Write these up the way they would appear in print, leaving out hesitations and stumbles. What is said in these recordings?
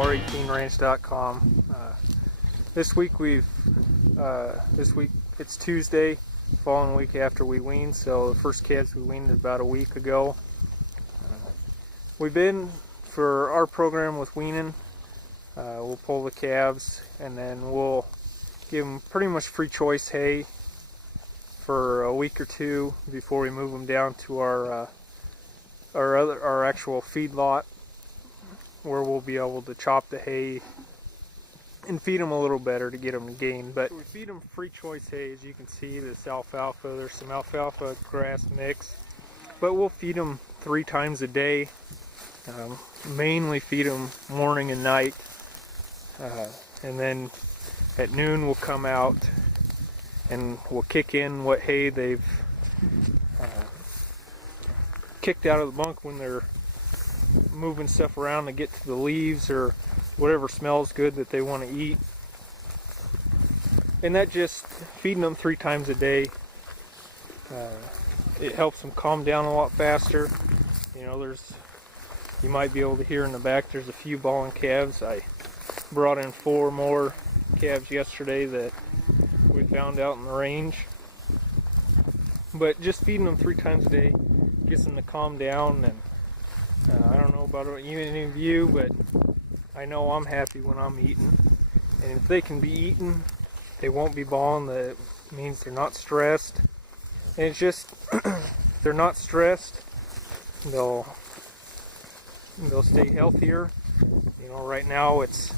bar18ranch.com. This week it's Tuesday, following week after we weaned, so the first calves we weaned about a week ago. We've been, for our program with weaning, we'll pull the calves and then we'll give them pretty much free choice hay for a week or two before we move them down to our actual feed lot, where we'll be able to chop the hay and feed them a little better to get them to gain. But we feed them free choice hay. As you can see, this alfalfa, there's some alfalfa grass mix, but we'll feed them 3 times a day. Mainly feed them morning and night, and then at noon we'll come out and we'll kick in what hay they've kicked out of the bunk when they're moving stuff around to get to the leaves or whatever smells good that they want to eat. And that just feeding them 3 times a day, it helps them calm down a lot faster. You know, you might be able to hear in the back there's a few bawling calves. I brought in 4 more calves yesterday that we found out in the range. But just feeding them 3 times a day gets them to calm down. And I don't know about any of you, but I know I'm happy when I'm eating. And if they can be eaten, they won't be bawling. That means they're not stressed. And it's just, if they're not stressed, they'll stay healthier. You know, right now it's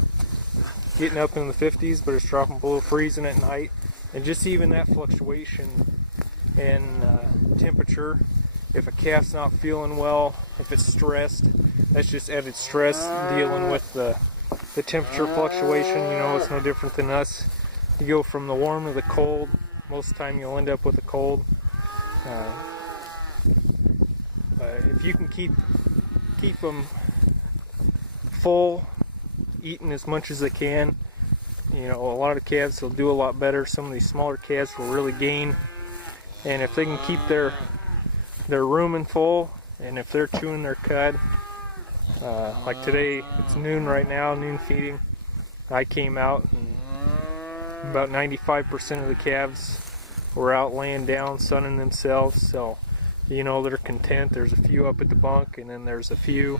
getting up in the 50s, but it's dropping below freezing at night. And just even that fluctuation in temperature, if a calf's not feeling well, if it's stressed, that's just added stress dealing with the temperature fluctuation. You know, it's no different than us. You go from the warm to the cold. Most of the time you'll end up with a cold. If you can keep them full, eating as much as they can, you know, a lot of calves will do a lot better. Some of these smaller calves will really gain. And if they can keep their rumen full, and if they're chewing their cud, like today, it's noon right now, noon feeding. I came out and about 95% of the calves were out laying down, sunning themselves, so you know they're content. There's a few up at the bunk, and then there's a few.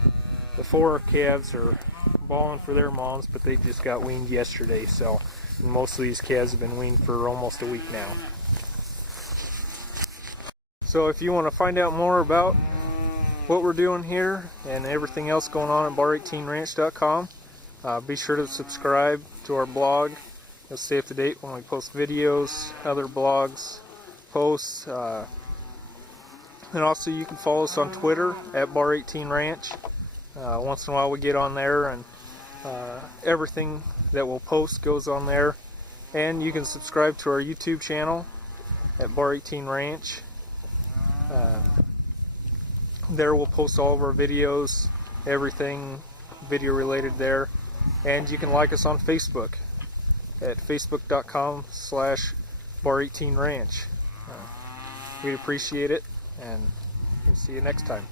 The 4 calves are bawling for their moms, but they just got weaned yesterday, so most of these calves have been weaned for almost a week now. So if you want to find out more about what we're doing here and everything else going on at bar18ranch.com, be sure to subscribe to our blog. You'll stay up to date when we post videos, other blogs, posts, and also you can follow us on Twitter at bar18ranch. Once in a while we get on there, and everything that we'll post goes on there. And you can subscribe to our YouTube channel at bar18ranch. There we'll post all of our videos, everything video related there. And you can like us on Facebook at facebook.com/bar18ranch. We'd appreciate it, and we'll see you next time.